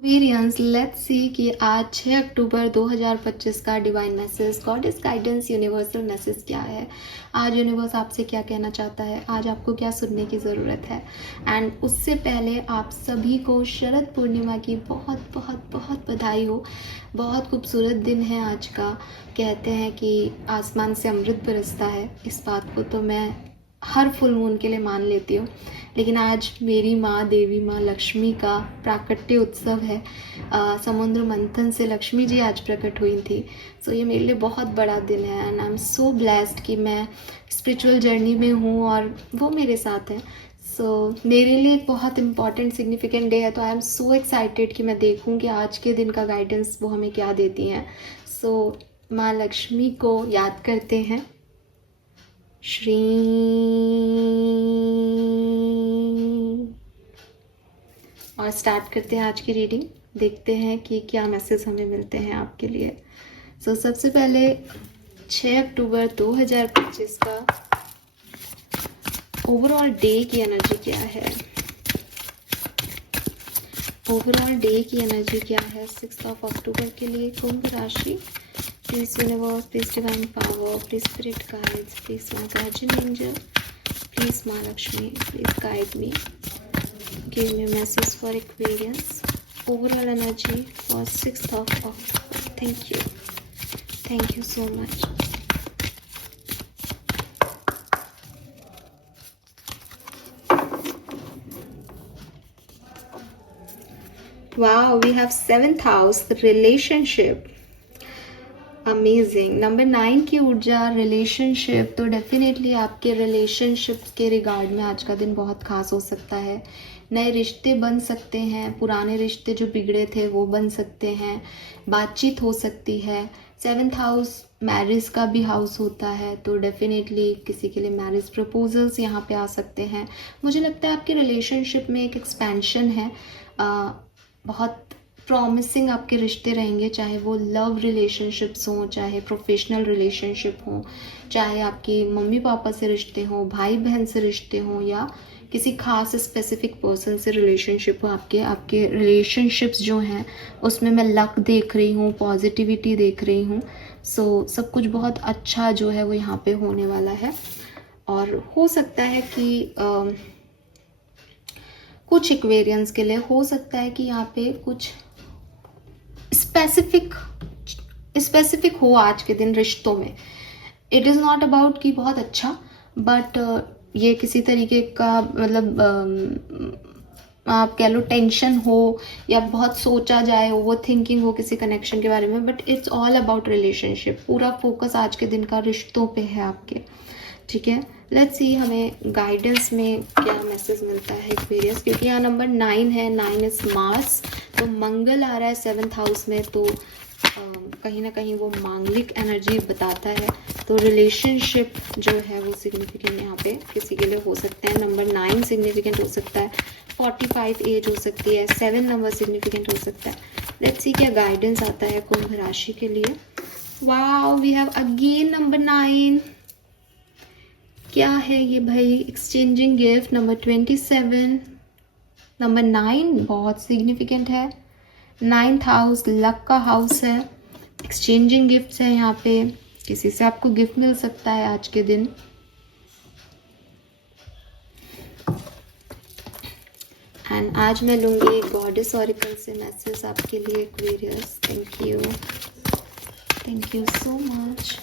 Experience let's see कि आज 6 अक्टूबर 2025 का divine message goddess guidance universal message क्या है। आज यूनिवर्स आपसे क्या कहना चाहता है, आज आपको क्या सुनने की ज़रूरत है। एंड उससे पहले आप सभी को शरद पूर्णिमा की बहुत बहुत बहुत बधाई हो। बहुत खूबसूरत दिन है आज का। कहते हैं कि आसमान से अमृत बरसता है, इस बात को तो मैं हर फुल मून के लिए मान लेती हूँ। लेकिन आज मेरी माँ देवी माँ लक्ष्मी का प्राकट्य उत्सव है। समुद्र मंथन से लक्ष्मी जी आज प्रकट हुई थी। सो ये मेरे लिए बहुत बड़ा दिन है and I am so blessed कि मैं स्पिरिचुअल जर्नी में हूँ और वो मेरे साथ है। सो मेरे लिए एक बहुत इंपॉर्टेंट सिग्निफिकेंट डे है, तो आई एम सो एक्साइटेड कि मैं देखूँ कि आज के दिन का गाइडेंस वो हमें क्या देती हैं। सो माँ लक्ष्मी को याद करते हैं। श्री और स्टार्ट करते हैं आज की रीडिंग। देखते हैं कि क्या मैसेज हमें मिलते हैं आपके लिए। सो सबसे पहले 6 अक्टूबर 2025 का ओवरऑल डे की एनर्जी क्या है। ओवरऑल डे की एनर्जी क्या है 6 अक्टूबर के लिए कुंभ राशि। Please universe, please divine power, please spirit guides, please my guardian angel, please माँ Lakshmi, please guide me, give me a message for Aquarius. Overall energy for 6th of October. Thank you. Thank you so much. Wow, we have 7th house, relationship. Amazing. Number 9 की ऊर्जा relationship, तो definitely आपके relationship के regard में आज का दिन बहुत खास हो सकता है। नए रिश्ते बन सकते हैं, पुराने रिश्ते जो बिगड़े थे वो बन सकते हैं, बातचीत हो सकती है। 7th हाउस मैरिज का भी हाउस होता है, तो डेफिनेटली किसी के लिए मैरिज प्रपोजल्स यहाँ पे आ सकते हैं। मुझे लगता है आपके रिलेशनशिप में एक एक्सपेंशन है। बहुत प्रॉमिसिंग आपके रिश्ते रहेंगे, चाहे वो लव रिलेशनशिप्स हों, चाहे प्रोफेशनल रिलेशनशिप हों, चाहे आपकी मम्मी पापा से रिश्ते हों, भाई बहन से रिश्ते हों, या किसी खास स्पेसिफिक पर्सन से रिलेशनशिप हो। आपके रिलेशनशिप्स जो हैं उसमें मैं लक देख रही हूँ, पॉजिटिविटी देख रही हूँ। सो सब कुछ बहुत अच्छा जो है वो यहाँ पे होने वाला है। और हो सकता है कि कुछ एक्वेरियंस के लिए हो सकता है कि यहाँ पे कुछ स्पेसिफिक हो आज के दिन रिश्तों में। इट इज़ नॉट अबाउट कि बहुत अच्छा, बट ये किसी तरीके का मतलब आप कह लो टेंशन हो या बहुत सोचा जाए, ओवर थिंकिंग हो किसी कनेक्शन के बारे में, but it's all about relationship. पूरा फोकस आज के दिन का रिश्तों पे है आपके। ठीक है, लेट्स सी हमें गाइडेंस में क्या मैसेज मिलता है एक्वेरियस, क्योंकि यहाँ नंबर 9 है, 9 इज मार्स, तो मंगल आ रहा है 7th हाउस में, तो कहीं ना कहीं वो मांगलिक एनर्जी बताता है। तो रिलेशनशिप जो है वो सिग्निफिकेंट यहाँ पे किसी के लिए हो सकता है। नंबर 9 सिग्निफिकेंट हो सकता है, 45 एज हो सकती है, 7 नंबर सिग्निफिकेंट हो सकता है। लेट्स सी क्या गाइडेंस आता है कुंभ राशि के लिए। Wow, we have again number 9। क्या है ये भाई, एक्सचेंजिंग गिफ्ट। नंबर 27, नंबर 9 बहुत सिग्निफिकेंट है। 9th हाउस लक का हाउस है, एक्सचेंजिंग गिफ्ट्स है यहाँ पे, किसी से आपको गिफ्ट मिल सकता है आज के दिन। एंड आज मैं लूँगी गॉडेस ऑरिकल से मैसेज आपके लिए Aquarius. Thank you so much.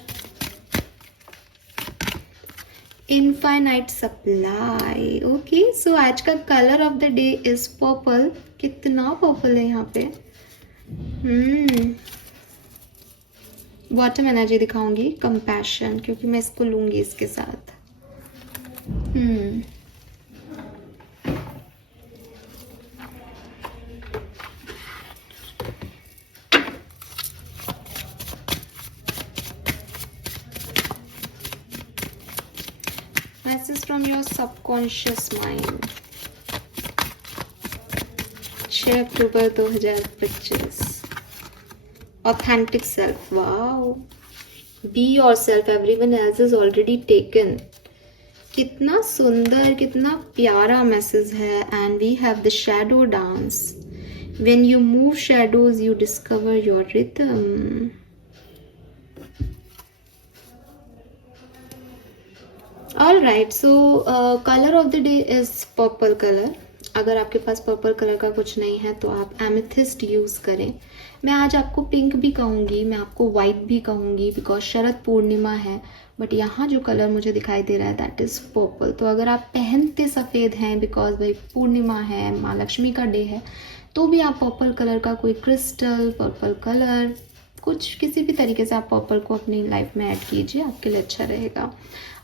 Infinite supply. Okay, so आज का colour of the day is purple. कितना पर्पल है यहाँ पे। बॉटम एनर्जी दिखाऊंगी कंपैशन, क्योंकि मैं इसको लूंगी इसके साथ। Message from your subconscious mind. 6 October 2025। Authentic self. Wow. Be yourself. Everyone else is already taken. कितना सुंदर, कितना प्यारा मैसेज है। And we have the shadow dance. When you move shadows, you discover your rhythm. All right, so color of the day is purple color. अगर आपके पास purple colour का कुछ नहीं है तो आप एमेथिस्ट यूज़ करें. मैं आज आपको पिंक भी कहूँगी, मैं आपको वाइट भी कहूँगी, बिकॉज शरद पूर्णिमा है. बट यहाँ जो कलर मुझे दिखाई दे रहा है दैट इज़ पर्पल. तो अगर आप पहनते सफ़ेद हैं बिकॉज भाई पूर्णिमा है, माँ लक्ष्मी का डे है, तो भी आप पर्पल कलर का कोई क्रिस्टल, पर्पल कलर, कुछ किसी भी तरीके से आप पर्पल को अपनी लाइफ में ऐड कीजिए, आपके लिए अच्छा रहेगा.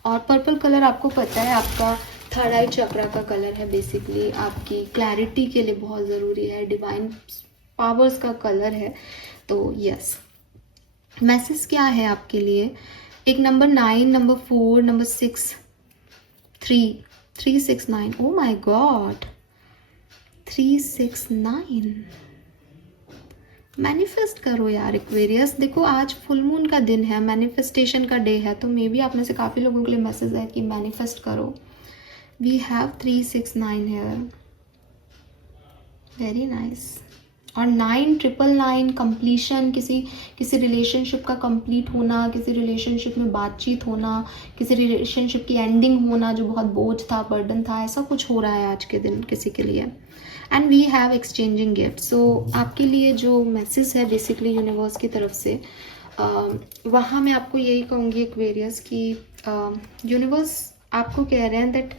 और पर्पल कलर आपको पता है आपका थर्ड आई चक्रा का कलर है. बेसिकली आपकी क्लैरिटी के लिए बहुत ज़रूरी है, डिवाइन पावर्स का कलर है. तो यस, मैसेज क्या है आपके लिए? एक number 9, number 4, number 6, 369. Oh my God, 369. Manifest करो यार एक्वेरियस. देखो आज फुल मून का दिन है, मैनिफेस्टेशन का डे है, तो मे बी आप में से काफ़ी लोगों के लिए मैसेज है कि मैनिफेस्ट करो. We have 369 here, very nice. और 999 कंप्लीशन, किसी रिलेशनशिप का कंप्लीट होना, किसी रिलेशनशिप में बातचीत होना, किसी रिलेशनशिप की एंडिंग होना जो बहुत बोझ था, बर्डन था, ऐसा कुछ हो रहा है आज के दिन किसी के लिए. And we have exchanging gift. So आपके लिए जो मैसेज है बेसिकली यूनिवर्स की तरफ से, वहाँ मैं आपको यही कहूँगी एक्वेरियस कि यूनिवर्स आपको कह रहे हैं दैट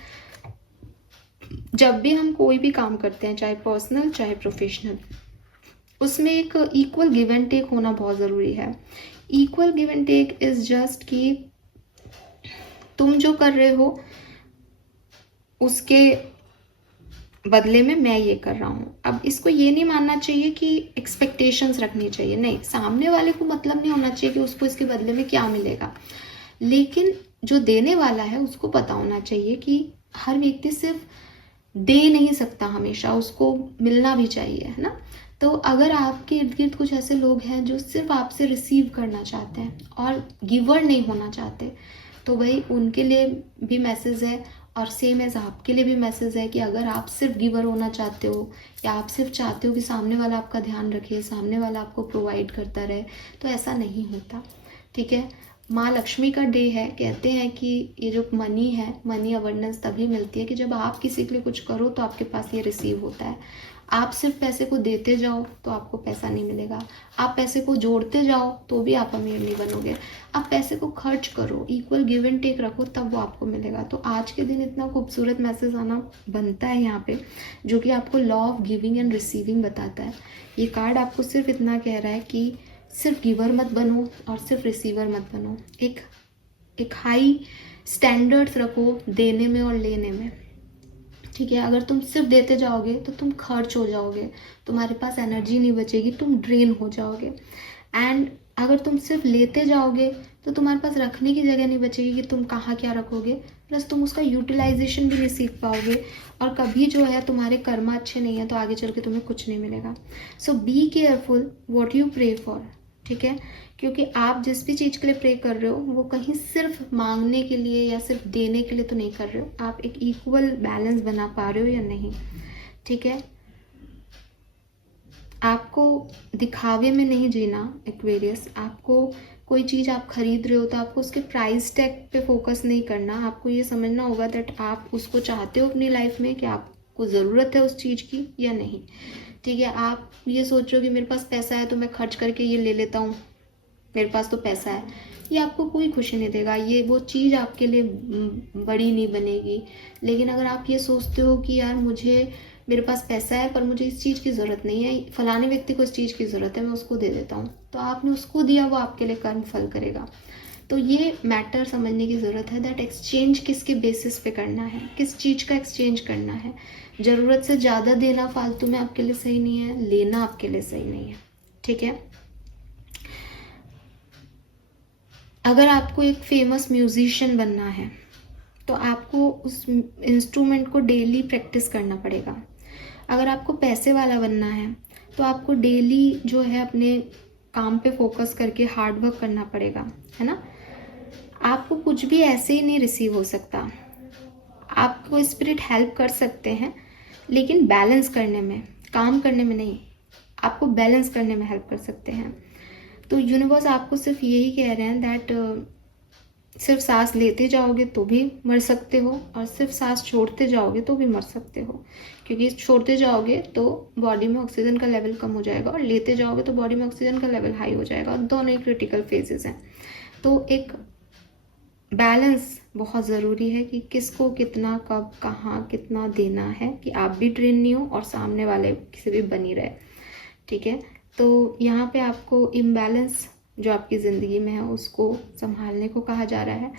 जब भी हम कोई भी काम करते हैं, चाहे पर्सनल चाहे प्रोफेशनल, उसमें एक इक्वल गिव एंड टेक होना बहुत ज़रूरी है. Equal give and take is just कि तुम जो कर रहे हो उसके बदले में मैं ये कर रहा हूँ. अब इसको ये नहीं मानना चाहिए कि एक्सपेक्टेशंस रखनी चाहिए, नहीं, सामने वाले को मतलब नहीं होना चाहिए कि उसको इसके बदले में क्या मिलेगा. लेकिन जो देने वाला है उसको पता होना चाहिए कि हर व्यक्ति सिर्फ दे नहीं सकता, हमेशा उसको मिलना भी चाहिए, है ना. तो अगर आपके इर्द गिर्द कुछ ऐसे लोग हैं जो सिर्फ आपसे रिसीव करना चाहते हैं और गिवर नहीं होना चाहते, तो भाई उनके लिए भी मैसेज है. और सेम एज आपके लिए भी मैसेज है कि अगर आप सिर्फ गिवर होना चाहते हो या आप सिर्फ चाहते हो कि सामने वाला आपका ध्यान रखे, सामने वाला आपको प्रोवाइड करता रहे, तो ऐसा नहीं होता. ठीक है, माँ लक्ष्मी का डे है. कहते हैं कि ये जो मनी है, मनी अवेयरनेस तभी मिलती है कि जब आप किसी के लिए कुछ करो तो आपके पास ये रिसीव होता है. आप सिर्फ पैसे को देते जाओ तो आपको पैसा नहीं मिलेगा. आप पैसे को जोड़ते जाओ तो भी आप अमीर नहीं बनोगे. आप पैसे को खर्च करो, इक्वल गिव एंड टेक रखो, तब वो आपको मिलेगा. तो आज के दिन इतना खूबसूरत मैसेज आना बनता है यहाँ पे, जो कि आपको law of giving and receiving बताता है. ये कार्ड आपको सिर्फ इतना कह रहा है कि सिर्फ गिवर मत बनो और सिर्फ रिसीवर मत बनो. एक हाई स्टैंडर्ड्स रखो देने में और लेने में. ठीक है, अगर तुम सिर्फ देते जाओगे तो तुम खर्च हो जाओगे, तुम्हारे पास एनर्जी नहीं बचेगी, तुम ड्रेन हो जाओगे. एंड अगर तुम सिर्फ लेते जाओगे तो तुम्हारे पास रखने की जगह नहीं बचेगी कि तुम कहाँ क्या रखोगे, प्लस तुम उसका यूटिलाइजेशन भी नहीं सीख पाओगे. और कभी जो है तुम्हारे कर्म अच्छे नहीं है तो आगे चल के तुम्हें कुछ नहीं मिलेगा. So be careful what you pray for. ठीक है, क्योंकि आप जिस भी चीज़ के लिए प्रे कर रहे हो वो कहीं सिर्फ मांगने के लिए या सिर्फ देने के लिए तो नहीं कर रहे हो. आप एक इक्वल बैलेंस बना पा रहे हो या नहीं. ठीक है, आपको दिखावे में नहीं जीना एक्वेरियस. आपको कोई चीज़ आप खरीद रहे हो तो आपको उसके प्राइस टैग पे फोकस नहीं करना. आपको ये समझना होगा दैट आप उसको चाहते हो अपनी लाइफ में, कि आपको ज़रूरत है उस चीज़ की या नहीं. ठीक है, आप ये सोच रहे हो कि मेरे पास पैसा है तो मैं खर्च करके ये ले लेता हूँ, मेरे पास तो पैसा है, ये आपको कोई खुशी नहीं देगा. ये वो चीज़ आपके लिए बड़ी नहीं बनेगी. लेकिन अगर आप ये सोचते हो कि यार मेरे पास पैसा है पर मुझे इस चीज़ की ज़रूरत नहीं है, फलाने व्यक्ति को इस चीज़ की ज़रूरत है, मैं उसको दे देता हूँ, तो आपने उसको दिया, वो आपके लिए कर्म फल करेगा. तो ये मैटर समझने की ज़रूरत है दैट एक्सचेंज किसके बेसिस पे करना है, किस चीज़ का एक्सचेंज करना है. ज़रूरत से ज़्यादा देना फालतू में आपके लिए सही नहीं है, लेना आपके लिए सही नहीं है. ठीक है, अगर आपको एक फेमस म्यूजिशियन बनना है तो आपको उस इंस्ट्रूमेंट को डेली प्रैक्टिस करना पड़ेगा. अगर आपको पैसे वाला बनना है तो आपको डेली जो है अपने काम पे फोकस करके हार्ड वर्क करना पड़ेगा, है ना. आपको कुछ भी ऐसे ही नहीं रिसीव हो सकता. आपको स्पिरिट हेल्प कर सकते हैं लेकिन बैलेंस करने में, काम करने में नहीं. आपको बैलेंस करने में हेल्प कर सकते हैं। तो यूनिवर्स आपको सिर्फ यही कह रहे हैं दैट सिर्फ सांस लेते जाओगे तो भी मर सकते हो, और सिर्फ सांस छोड़ते जाओगे तो भी मर सकते हो, क्योंकि छोड़ते जाओगे तो बॉडी में ऑक्सीजन का लेवल कम हो जाएगा, और लेते जाओगे तो बॉडी में ऑक्सीजन का लेवल हाई हो जाएगा, और दोनों ही क्रिटिकल फेजेस हैं। तो एक बैलेंस बहुत ज़रूरी है कि किसको कितना, कब, कहाँ, कितना देना है, कि आप भी ट्रेन नहीं हो और सामने वाले किसी भी बनी रहे। ठीक है, तो यहाँ पे आपको इम्बैलेंस जो आपकी ज़िंदगी में है उसको संभालने को कहा जा रहा है।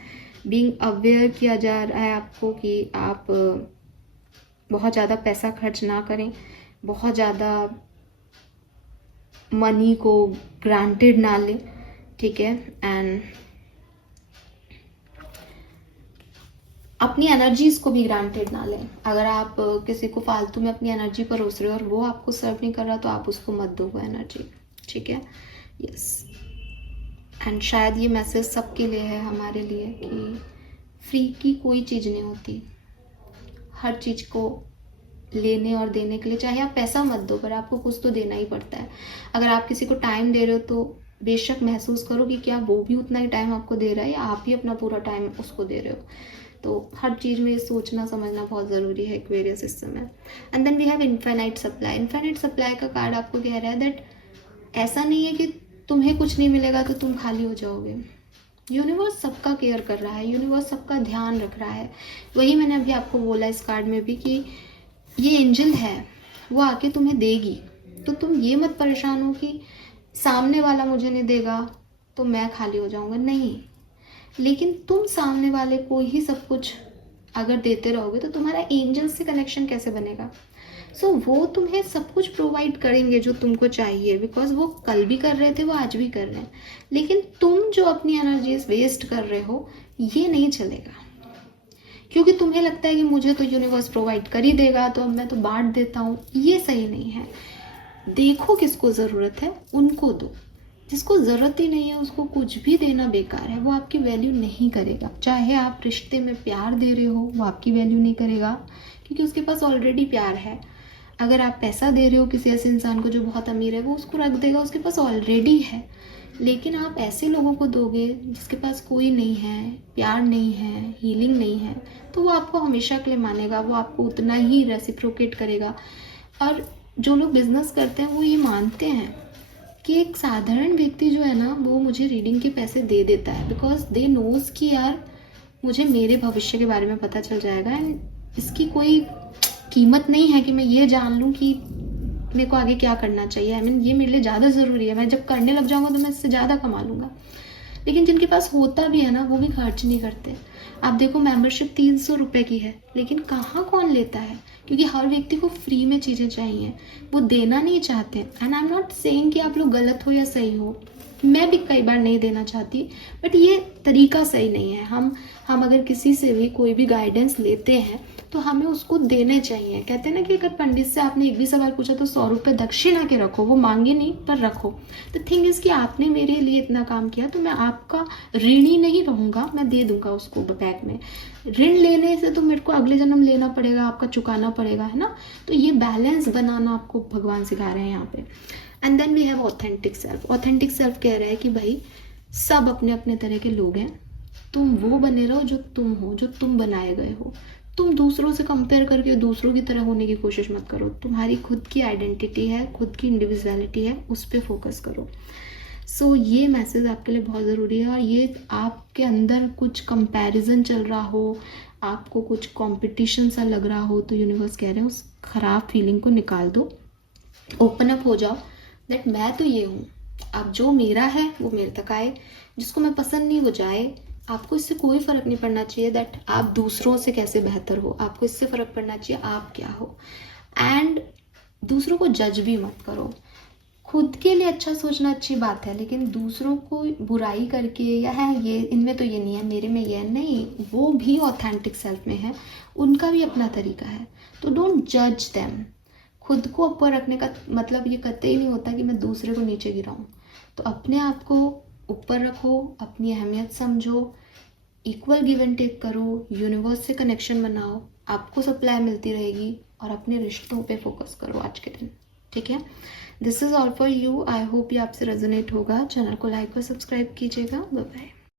बीइंग अवेयर किया जा रहा है आपको कि आप बहुत ज़्यादा पैसा खर्च ना करें, बहुत ज़्यादा मनी को ग्रांटेड ना लें। ठीक है, एंड अपनी एनर्जीज को भी ग्रांटेड ना लें। अगर आप किसी को फालतू में अपनी एनर्जी परोस रहे हो और वो आपको सर्व नहीं कर रहा, तो आप उसको मत दो वो एनर्जी। ठीक है, यस। एंड शायद ये मैसेज सबके लिए है, हमारे लिए, कि फ्री की कोई चीज़ नहीं होती। हर चीज़ को लेने और देने के लिए, चाहे आप पैसा मत दो पर आपको कुछ तो देना ही पड़ता है। अगर आप किसी को टाइम दे रहे हो तो बेशक महसूस करो कि क्या वो भी उतना ही टाइम आपको दे रहा है, या आप ही अपना पूरा टाइम उसको दे रहे हो। तो हर चीज़ में सोचना समझना बहुत ज़रूरी है एक्वेरियस सिस्टम में। And then we have infinite supply. Infinite supply का कार्ड आपको कह रहा है दैट ऐसा नहीं है कि तुम्हें कुछ नहीं मिलेगा तो तुम खाली हो जाओगे। यूनिवर्स सबका केयर कर रहा है, यूनिवर्स सबका ध्यान रख रहा है। वही मैंने अभी आपको बोला इस कार्ड में भी कि ये एंजल है, वो आके तुम्हें देगी। तो तुम ये मत परेशान हो कि सामने वाला मुझे नहीं देगा तो मैं खाली हो जाऊंगा, नहीं। लेकिन तुम सामने वाले को ही सब कुछ अगर देते रहोगे तो तुम्हारा एंजल से कनेक्शन कैसे बनेगा। सो वो तुम्हें सब कुछ प्रोवाइड करेंगे जो तुमको चाहिए, बिकॉज वो कल भी कर रहे थे, वो आज भी कर रहे हैं। लेकिन तुम जो अपनी एनर्जीज वेस्ट कर रहे हो, ये नहीं चलेगा, क्योंकि तुम्हें लगता है कि मुझे तो यूनिवर्स प्रोवाइड कर ही देगा, तो अब मैं तो बांट देता हूँ। ये सही नहीं है। देखो किसको ज़रूरत है उनको दो, जिसको ज़रूरत ही नहीं है उसको कुछ भी देना बेकार है, वो आपकी वैल्यू नहीं करेगा। चाहे आप रिश्ते में प्यार दे रहे हो, वो आपकी वैल्यू नहीं करेगा, क्योंकि उसके पास ऑलरेडी प्यार है। अगर आप पैसा दे रहे हो किसी ऐसे इंसान को जो बहुत अमीर है, वो उसको रख देगा, उसके पास ऑलरेडी है। लेकिन आप ऐसे लोगों को दोगे जिसके पास कोई नहीं है, प्यार नहीं है, हीलिंग नहीं है, तो वो आपको हमेशा के लिए मानेगा, वो आपको उतना ही रेसिप्रोकेट करेगा। और जो लोग बिजनेस करते हैं वो ये मानते हैं कि एक साधारण व्यक्ति जो है ना, वो मुझे रीडिंग के पैसे दे देता है, बिकॉज दे नोज कि यार मुझे मेरे भविष्य के बारे में पता चल जाएगा, एंड इसकी कोई कीमत नहीं है कि मैं ये जान लूँ कि मेरे को आगे क्या करना चाहिए। ये मेरे लिए ज़्यादा ज़रूरी है, मैं जब करने लग जाऊँगा तो मैं इससे ज़्यादा कमा लूँगा। लेकिन जिनके पास होता भी है ना, वो भी खर्च नहीं करते। आप देखो, मेंबरशिप 300 रुपये की है, लेकिन कहाँ कौन लेता है, क्योंकि हर व्यक्ति को फ्री में चीज़ें चाहिए, वो देना नहीं चाहते। And I am not saying कि आप लोग गलत हो या सही हो, मैं भी कई बार नहीं देना चाहती, बट ये तरीका सही नहीं है। हम अगर किसी से भी कोई भी गाइडेंस लेते हैं तो हमें उसको देने चाहिए। कहते हैं ना कि अगर पंडित से आपने एक भी सवाल पूछा तो 100 रुपये दक्षिणा के रखो, वो मांगे नहीं पर रखो। द थिंग इज़ कि आपने मेरे लिए इतना काम किया तो मैं आपका ऋणी नहीं रहूँगा, मैं दे दूंगा उसको बैक में। ऋण लेने से तो मेरे को अगले जन्म लेना पड़ेगा, आपका चुकाना पड़ेगा, है ना। तो ये बैलेंस बनाना आपको भगवान सिखा रहे हैं यहाँ पे। And then we have authentic self. Authentic self कह रहा है कि भाई सब अपने अपने तरह के लोग हैं, तुम वो बने रहो जो तुम हो, जो तुम बनाए गए हो। तुम दूसरों से कंपेयर करके दूसरों की तरह होने की कोशिश मत करो। तुम्हारी खुद की आइडेंटिटी है, खुद की इंडिविजुअलिटी है, उस पर फोकस करो। सो ये मैसेज आपके लिए बहुत ज़रूरी है। और ये आपके अंदर कुछ कंपैरिजन चल रहा हो, आपको कुछ कंपटीशन सा लग रहा हो, तो यूनिवर्स कह रहे हैं उस खराब फीलिंग को निकाल दो, ओपन अप हो जाओ दैट मैं तो ये हूँ, अब जो मेरा है वो मेरे तक आए, जिसको मैं पसंद नहीं वो जाए। आपको इससे कोई फ़र्क नहीं पड़ना चाहिए दैट आप दूसरों से कैसे बेहतर हो, आपको इससे फ़र्क पड़ना चाहिए आप क्या हो। एंड दूसरों को जज भी मत करो। खुद के लिए अच्छा सोचना अच्छी बात है, लेकिन दूसरों को बुराई करके या है ये इनमें तो ये नहीं है, मेरे में ये है, नहीं, वो भी ऑथेंटिक सेल्फ में है, उनका भी अपना तरीका है। तो डोंट जज देम। खुद को ऊपर रखने का मतलब ये कतई नहीं होता कि मैं दूसरे को नीचे गिराऊं। तो अपने आप को ऊपर रखो, अपनी अहमियत समझो, इक्वल गिव एंड टेक करो, यूनिवर्स से कनेक्शन बनाओ, आपको सप्लाई मिलती रहेगी, और अपने रिश्तों पे फोकस करो आज के दिन। ठीक है, this is all for you. I hope ये आपसे रेजोनेट होगा। चैनल को लाइक और सब्सक्राइब कीजिएगा। Bye bye.